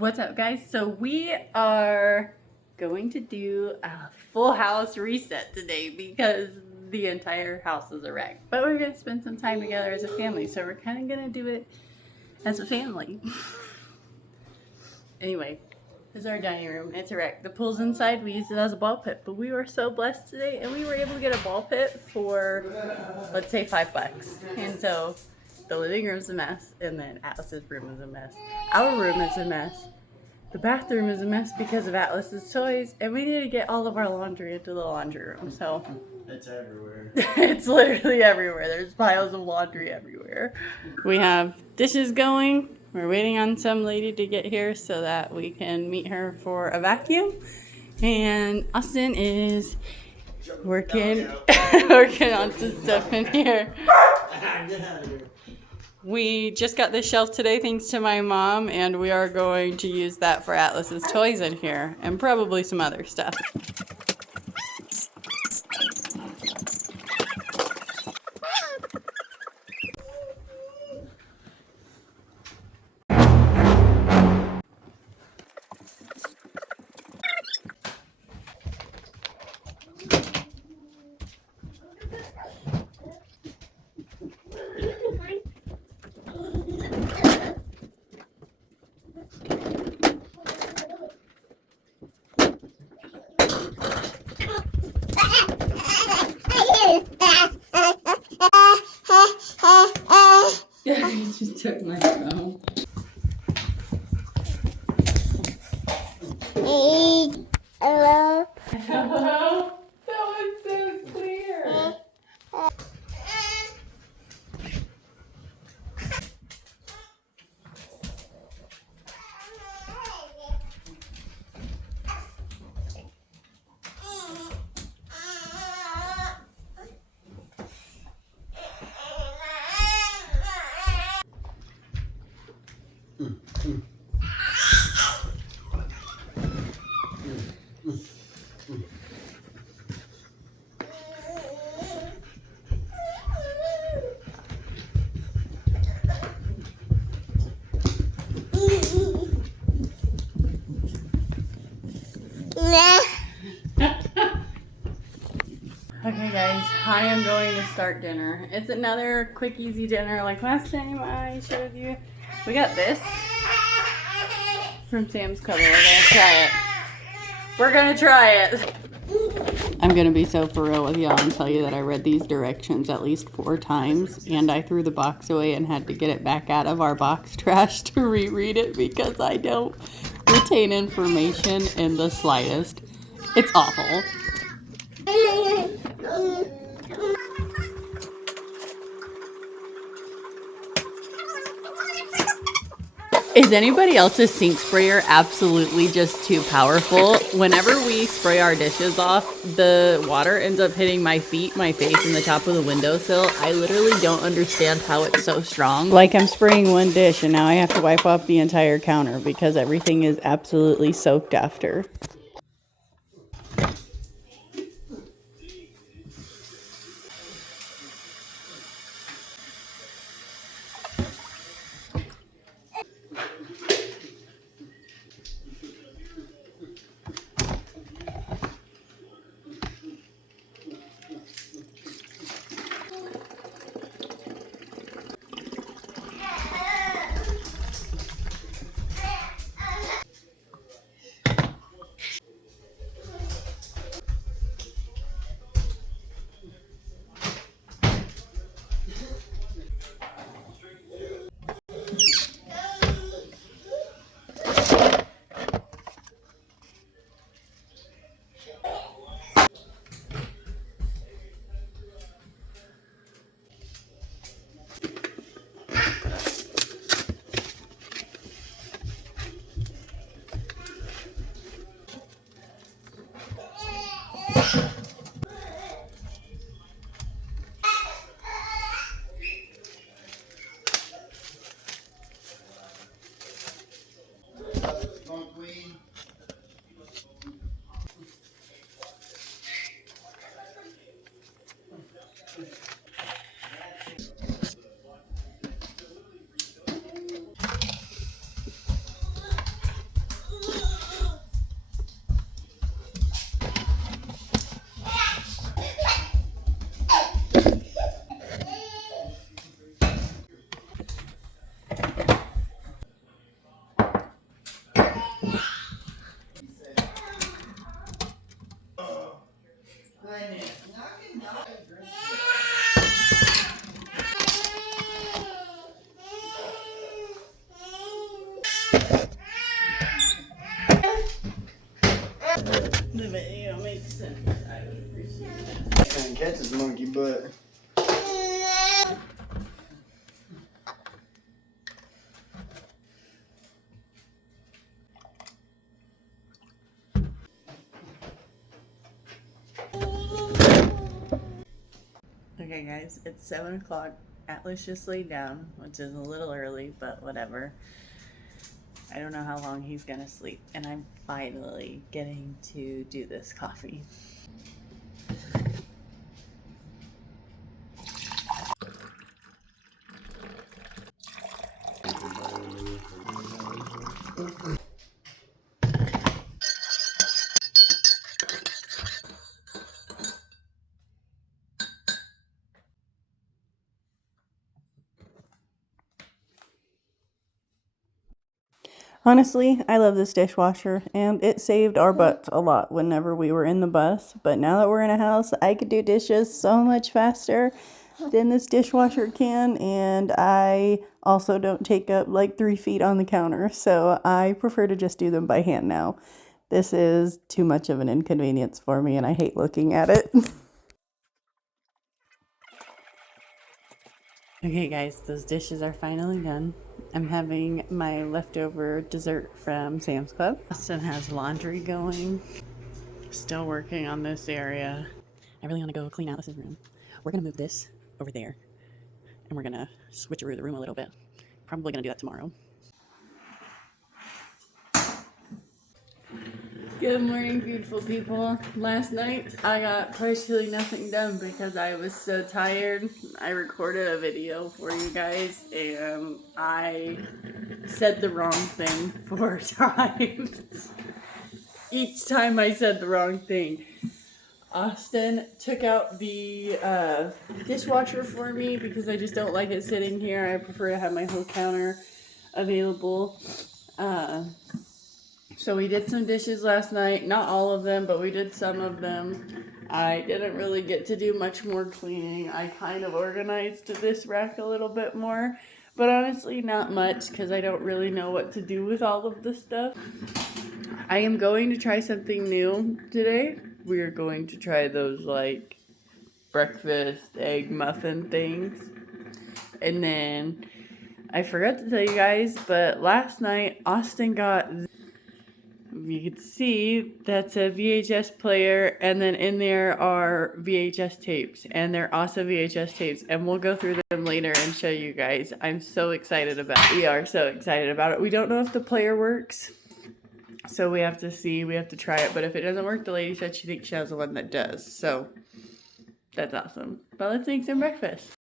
What's up, guys? So we are going to do a full house reset today because the entire house is a wreck. But we're going to spend some time together as a family, so we're kind of going to do it as a family. Anyway, this is our dining room. It's a wreck. The pool's inside. We used it as a ball pit, but we were so blessed today, and we were able to get a ball pit for, let's say, $5. And so the living room's a mess, and then Atlas's room is a mess. Our room is a mess. The bathroom is a mess because of Atlas's toys, and we need to get all of our laundry into the laundry room. So it's everywhere. it's literally everywhere. There's piles of laundry everywhere. We have dishes going. We're waiting on some lady to get here so that we can meet her for a vacuum. And Austin is working on some stuff in here. Get out of here. We just got this shelf today thanks to my mom, and we are going to use that for Atlas's toys in here and probably some other stuff. You just took my phone. Hello. Hello? That was so clear. Okay guys, I am going to start dinner. It's another quick easy dinner like last time I showed you. We got this from Sam's Club. We're gonna try it. I'm gonna be so for real with y'all and tell you that I read these directions at least 4 times, and I threw the box away and had to get it back out of our box trash to reread it because I don't retain information in the slightest. It's awful. Is anybody else's sink sprayer absolutely just too powerful? Whenever we spray our dishes off, the water ends up hitting my feet, my face, and the top of the windowsill. I literally don't understand how it's so strong. Like I'm spraying one dish and now I have to wipe off the entire counter because everything is absolutely soaked after. the video makes sense, I would appreciate that. Can't catch this monkey butt. Okay guys, it's 7 o'clock. Atlas just laid down, which is a little early, but whatever. I don't know how long he's gonna sleep, and I'm finally getting to do this coffee. Honestly, I love this dishwasher, and it saved our butts a lot whenever we were in the bus. But now that we're in a house, I could do dishes so much faster than this dishwasher can, and I also don't take up like 3 feet on the counter, so I prefer to just do them by hand now. This is too much of an inconvenience for me, and I hate looking at it. Okay guys, those dishes are finally done. I'm having my leftover dessert from Sam's Club. Austin has laundry going. Still working on this area. I really want to go clean out this room. We're going to move this over there. And we're going to switcheroo the room a little bit. Probably going to do that tomorrow. Good morning, beautiful people. Last night I got partially nothing done because I was so tired. I recorded a video for you guys and I said the wrong thing 4 times. Each time I said the wrong thing. Austin took out the dishwasher for me because I just don't like it sitting here. I prefer to have my whole counter available. So we did some dishes last night, not all of them, but we did some of them. I didn't really get to do much more cleaning. I kind of organized this rack a little bit more, but honestly not much because I don't really know what to do with all of this stuff. I am going to try something new today. We are going to try those like breakfast egg muffin things. And then I forgot to tell you guys, but last night Austin got, you can see that's a VHS player, and then in there are VHS tapes, and they're awesome VHS tapes, and we'll go through them later and show you guys. I'm so excited about it. We are so excited about it. We don't know if the player works, so we have to see, we have to try it, but if it doesn't work, the lady said she thinks she has the one that does, so that's awesome. But let's make some breakfast.